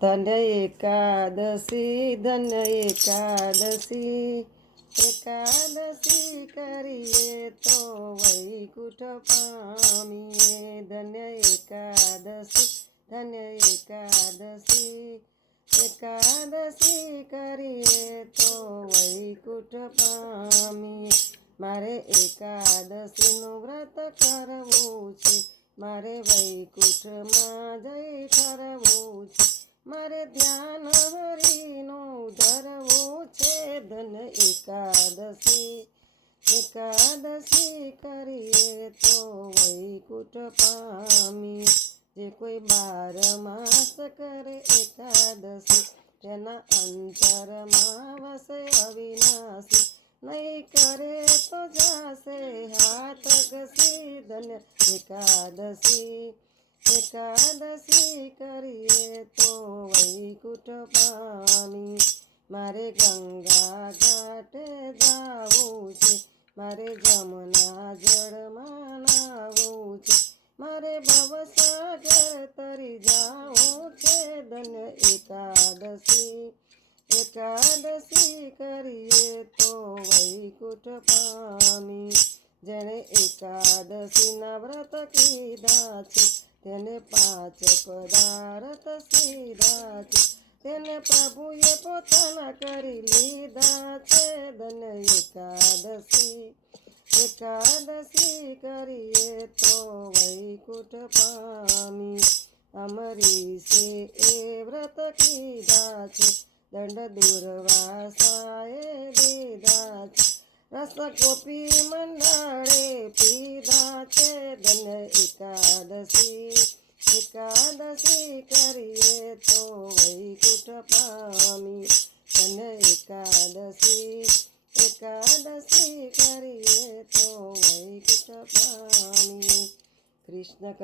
ધન્ય એકાદશી ધન્ય એકાદશી એકાદશી કરીએ તો વૈકુંઠ પામીએ ધન્ય એકાદશી એકાદશી કરીએ તો વૈકુંઠ પામીએ મારે એકાદશીનું વ્રત કરવું છે મારે વૈકુંઠમાં જઈ ઠરવું છે મારે ધ્યાન હરિનું ધરવું છે ધન્ય એકાદશી કરીએ તો વૈકુંઠ પામી જે કોઈ 12 માસ કરે એકાદશી તેના અંતરમાં વસે અવિનાશી નહીં કરે તો જાશે હાથ ઘસી ધન્ય એકાદશી કરીએ તો વૈકુંઠ પામી મારે ગંગા ઘાટે જાવું છે મારે જમના જળમાં નાવું છે મારે ભવસાગર તરી જાવું છે ધન્ય એકાદશી કરીએ તો વૈકુંઠ પામી જેણે એકાદશીના વ્રત કીધા છે તેને 5 પદાર્થ સીધા છે તેને પ્રભુએ પોતાના કરી લીધા છે ધન્ય એકાદશી કરીએ તો વૈકુંઠ પામી અમરીશે એ વ્રત કીધા છે દંડ દુર્વાસાએ દીધા છે રસ ગોપી મંડળે પીધા છે ધન્ય એકાદશી કરીએ તો વૈકુંઠ પામી ધન્ય એકાદશી કરીએ તો વૈકુંઠ પામી કૃષ્ણ